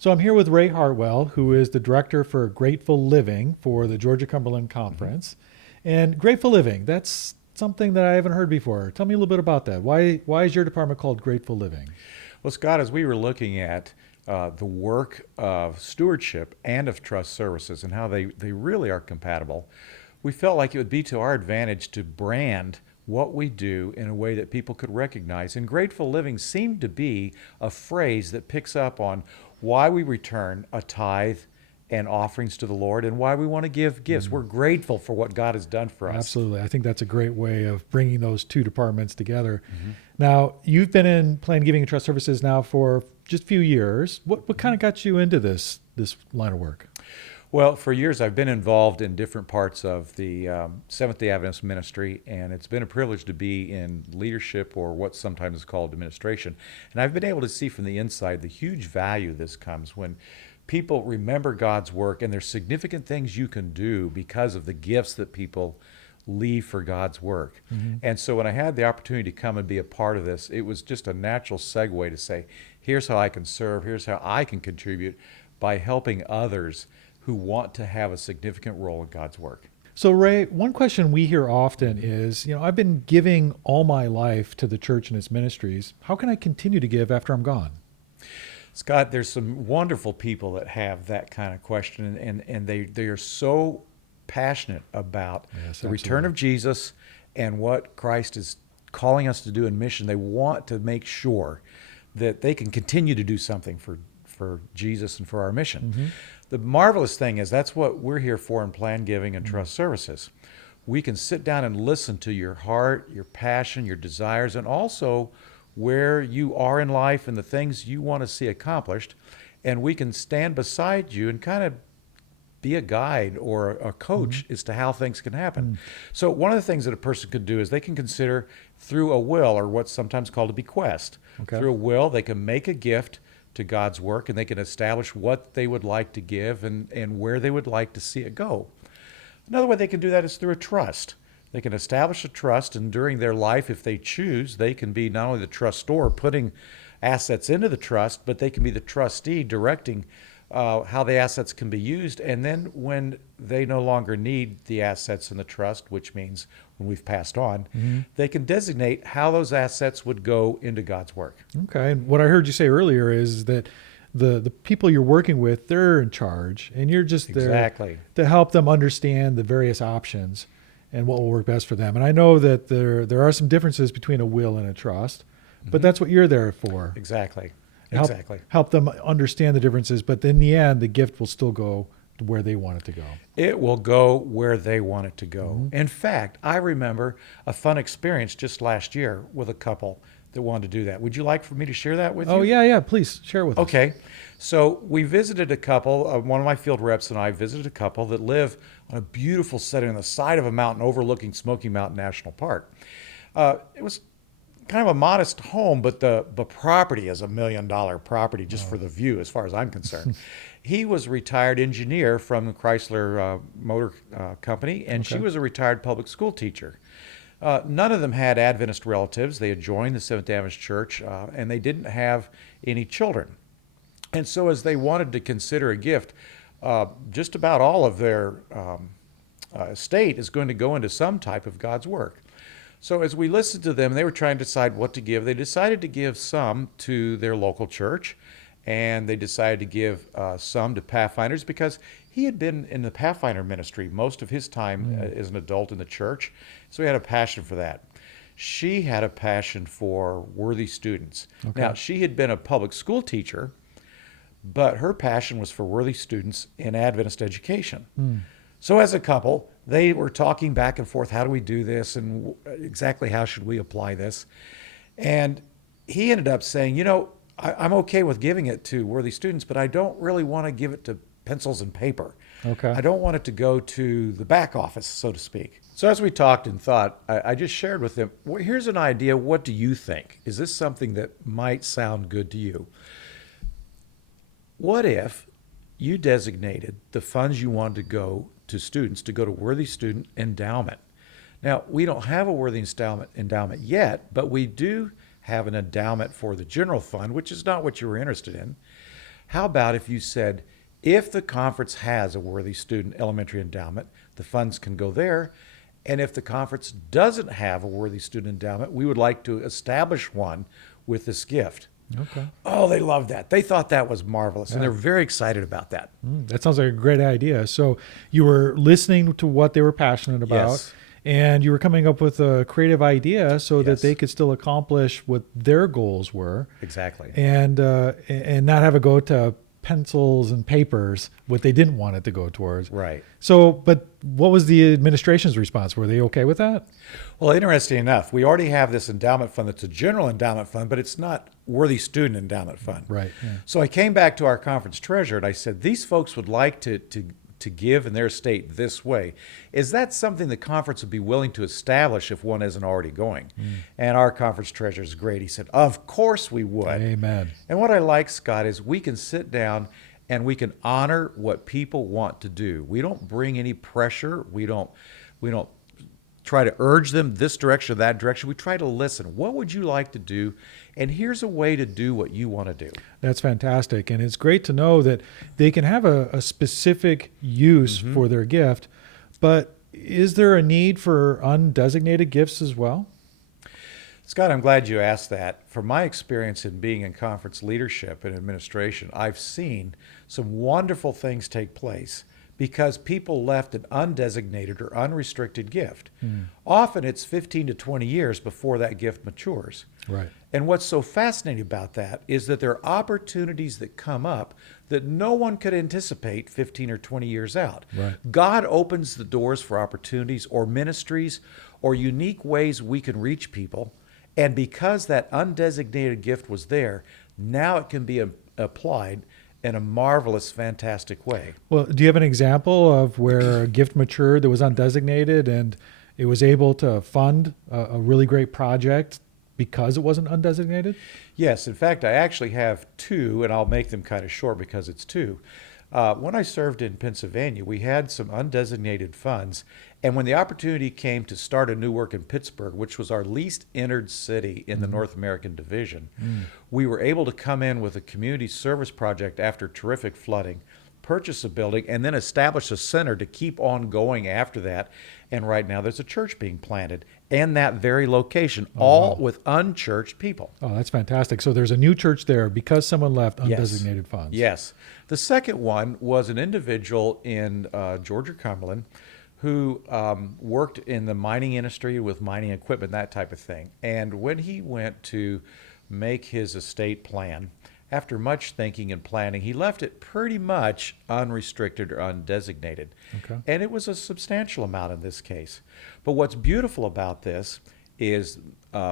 So I'm here with Ray Hartwell, who is the director for Grateful Living for the Georgia Cumberland Conference. And Grateful Living, that's something that I haven't heard before. Tell me a little bit about that. Why is your department called Grateful Living? Well, Scott, as we were looking at the work of stewardship and of trust services and how they really are compatible, we felt like it would be to our advantage to brand what we do in a way that people could recognize. And grateful living seemed to be a phrase that picks up on why we return a tithe and offerings to the Lord and why we want to give gifts. We're grateful for what God has done for us. Absolutely. I think that's a great way of bringing those two departments together. Now, you've been in Plan Giving and Trust Services now for just a few years. What kind of got you into this line of work? Well, for years I've been involved in different parts of the Seventh-day Adventist ministry, and it's been a privilege to be in leadership or what sometimes is called administration. And I've been able to see from the inside the huge value this comes when people remember God's work, and there's significant things you can do because of the gifts that people leave for God's work. And so when I had the opportunity to come and be a part of this, it was just a natural segue to say, here's how I can serve, here's how I can contribute by helping others who want to have a significant role in God's work. So, Ray, one question we hear often is, I've been giving all my life to the church and its ministries. How can I continue to give after I'm gone? Scott, there's some wonderful people that have that kind of question, and they are so passionate about Yes, the return absolutely. of Jesus and what Christ is calling us to do in mission. They want to make sure that they can continue to do something for Jesus and for our mission. The marvelous thing is that's what we're here for in Plan Giving and Trust Services. We can sit down and listen to your heart, your passion, your desires, and also where you are in life and the things you want to see accomplished. And we can stand beside you and kind of be a guide or a coach as to how things can happen. So one of the things that a person could do is they can consider through a will, or what's sometimes called a bequest. Okay. Through a will, they can make a gift to God's work, and they can establish what they would like to give and where they would like to see it go. Another way they can do that is through a trust. They can establish a trust, and during their life, if they choose, they can be not only the trustor putting assets into the trust, but they can be the trustee directing how the assets can be used. And then when they no longer need the assets in the trust, which means when we've passed on, they can designate how those assets would go into God's work. Okay. And what I heard you say earlier is that the people you're working with, they're in charge, and you're just there Exactly. to help them understand the various options and what will work best for them. And I know that there are some differences between a will and a trust, but that's what you're there for. Exactly. Help, Exactly. help them understand the differences, but in the end, the gift will still go to where they want it to go. It will go where they want it to go. In fact, I remember a fun experience just last year with a couple that wanted to do that. Would you like for me to share that with Oh, you? yeah. Please share with us. Okay. So we visited a couple, one of my field reps and I visited a couple that live on a beautiful setting on the side of a mountain overlooking Smoky Mountain National Park. It was kind of a modest home, but the property is $1 million property just for the view, as far as I'm concerned. He was a retired engineer from the Chrysler Motor Company, and she Okay. was a retired public school teacher. None of them had Adventist relatives. They had joined the Seventh-day Adventist Church, and they didn't have any children. And so as they wanted to consider a gift, just about all of their estate is going to go into some type of God's work. So as we listened to them, they were trying to decide what to give. They decided to give some to their local church, and they decided to give some to Pathfinders because he had been in the Pathfinder ministry most of his time as an adult in the church, so he had a passion for that. She had a passion for worthy students. Okay. Now, she had been a public school teacher, but her passion was for worthy students in Adventist education. So as a couple, they were talking back and forth, how do we do this and exactly how should we apply this? And he ended up saying, I'm okay with giving it to worthy students, but I don't really want to give it to pencils and paper. Okay. I don't want it to go to the back office, so to speak. So as we talked and thought, I just shared with them, well, here's an idea. What do you think? Is this something that might sound good to you? What if you designated the funds you wanted to go to students to go to worthy student endowment? Now, we don't have a worthy endowment yet, but we do have an endowment for the general fund, which is not what you were interested in. How about if you said, if the conference has a worthy student elementary endowment, the funds can go there. And if the conference doesn't have a worthy student endowment, we would like to establish one with this gift. Okay. Oh, they loved that. They thought that was marvelous, and Yeah. they're very excited about that. That sounds like a great idea. So you were listening to what they were passionate about, Yes. and you were coming up with a creative idea so that Yes. they could still accomplish what their goals were, Exactly. and not have it go to pencils and papers what they didn't want it to go towards. Right. So, but what was the administration's response? Were they okay with that? Well, interesting enough, we already have this endowment fund that's a general endowment fund, but it's not worthy student endowment fund. Right. Yeah. So I came back to our conference treasurer and I said, these folks would like to give in their state this way. Is that something the conference would be willing to establish if one isn't already going? And our conference treasurer is great. He said, of course we would. Amen. And what I like, Scott, is we can sit down and we can honor what people want to do. We don't bring any pressure. We don't try to urge them this direction or that direction. We try to listen. What would you like to do? And here's a way to do what you want to do. That's fantastic. And it's great to know that they can have a specific use for their gift, but is there a need for undesignated gifts as well? Scott, I'm glad you asked that. From my experience in being in conference leadership and administration, I've seen some wonderful things take place because people left an undesignated or unrestricted gift. Often it's 15 to 20 years before that gift matures. Right. And what's so fascinating about that is that there are opportunities that come up that no one could anticipate 15 or 20 years out. Right. God opens the doors for opportunities or ministries or unique ways we can reach people. And because that undesignated gift was there, now it can be applied in a marvelous, fantastic way. Well, do you have an example of where a gift matured that was undesignated and it was able to fund a really great project because it wasn't undesignated? Yes, in fact, I actually have two, and I'll make them kind of short because it's two. When I served in Pennsylvania, we had some undesignated funds, and when the opportunity came to start a new work in Pittsburgh, which was our least entered city in the North American division, we were able to come in with a community service project after terrific flooding, purchase a building, and then establish a center to keep on going after that. And right now there's a church being planted in that very location, all with unchurched people. Oh, that's fantastic. So there's a new church there because someone left Yes. undesignated funds. Yes. The second one was an individual in Georgia, Cumberland, who worked in the mining industry with mining equipment, that type of thing. And when he went to make his estate plan, after much thinking and planning, he left it pretty much unrestricted or undesignated. Okay. And it was a substantial amount in this case. But what's beautiful about this is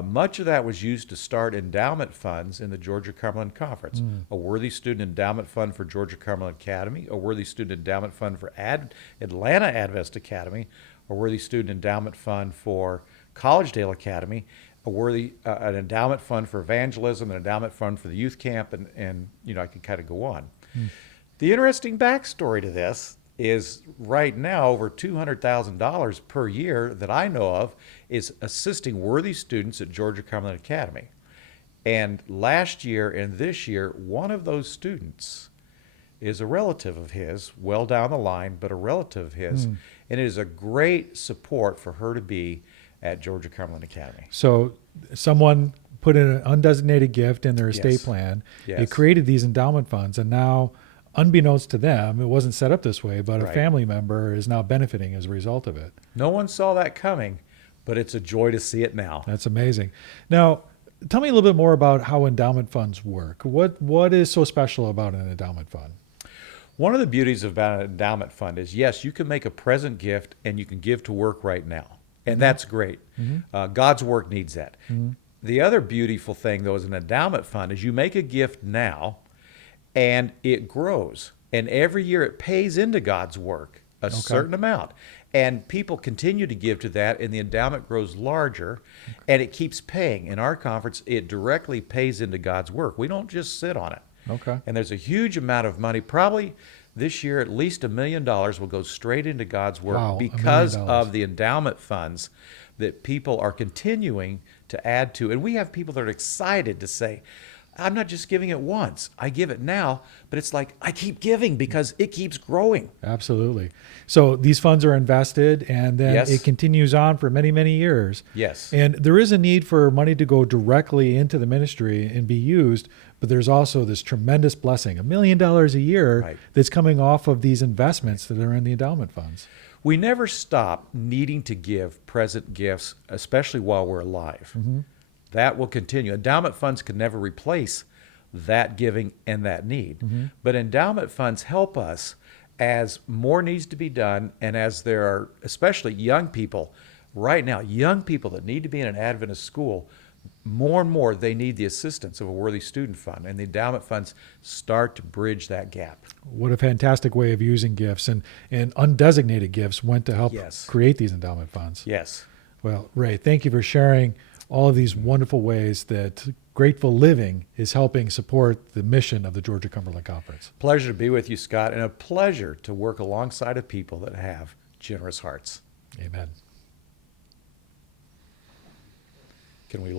much of that was used to start endowment funds in the Georgia Cumberland Conference. A worthy student endowment fund for Georgia Cumberland Academy, a worthy student endowment fund for Atlanta Adventist Academy, a worthy student endowment fund for Collegedale Academy, a worthy an endowment fund for evangelism, an endowment fund for the youth camp, and I can kind of go on. The interesting backstory to this is right now over $200,000 per year that I know of is assisting worthy students at Georgia Cumberland Academy. And last year and this year, one of those students is a relative of his, well down the line, but a relative of his. And it is a great support for her to be at Georgia Cumberland Academy. So someone put in an undesignated gift in their estate Yes. plan. Yes. It created these endowment funds, and now, unbeknownst to them, it wasn't set up this way, but a Right. family member is now benefiting as a result of it. No one saw that coming, but it's a joy to see it now. That's amazing. Now, tell me a little bit more about how endowment funds work. What is so special about an endowment fund? One of the beauties about an endowment fund is, yes, you can make a present gift and you can give to work right now. And that's great. God's work needs that. The other beautiful thing, though, as an endowment fund is you make a gift now and it grows. And every year it pays into God's work a certain amount. And people continue to give to that, and the endowment grows larger, and it keeps paying. In our conference, it directly pays into God's work. We don't just sit on it. Okay. And there's a huge amount of money. Probably this year, at least $1 million will go straight into God's work Wow, $1 million. because of the endowment funds that people are continuing to add to. And we have people that are excited to say, I'm not just giving it once. I give it now, but it's like I keep giving because it keeps growing. Absolutely. So these funds are invested and then Yes. it continues on for many, many years. Yes. And there is a need for money to go directly into the ministry and be used, but there's also this tremendous blessing, $1 million a year Right. that's coming off of these investments that are in the endowment funds. We never stop needing to give present gifts, especially while we're alive. That will continue. Endowment funds can never replace that giving and that need. But endowment funds help us as more needs to be done, and as there are, especially young people, right now, young people that need to be in an Adventist school, more and more they need the assistance of a worthy student fund, and the endowment funds start to bridge that gap. What a fantastic way of using gifts, and undesignated gifts went to help Yes. create these endowment funds. Yes. Well, Ray, thank you for sharing all of these wonderful ways that Grateful Living is helping support the mission of the Georgia Cumberland Conference. Pleasure to be with you, Scott, and a pleasure to work alongside of people that have generous hearts. Amen. Can we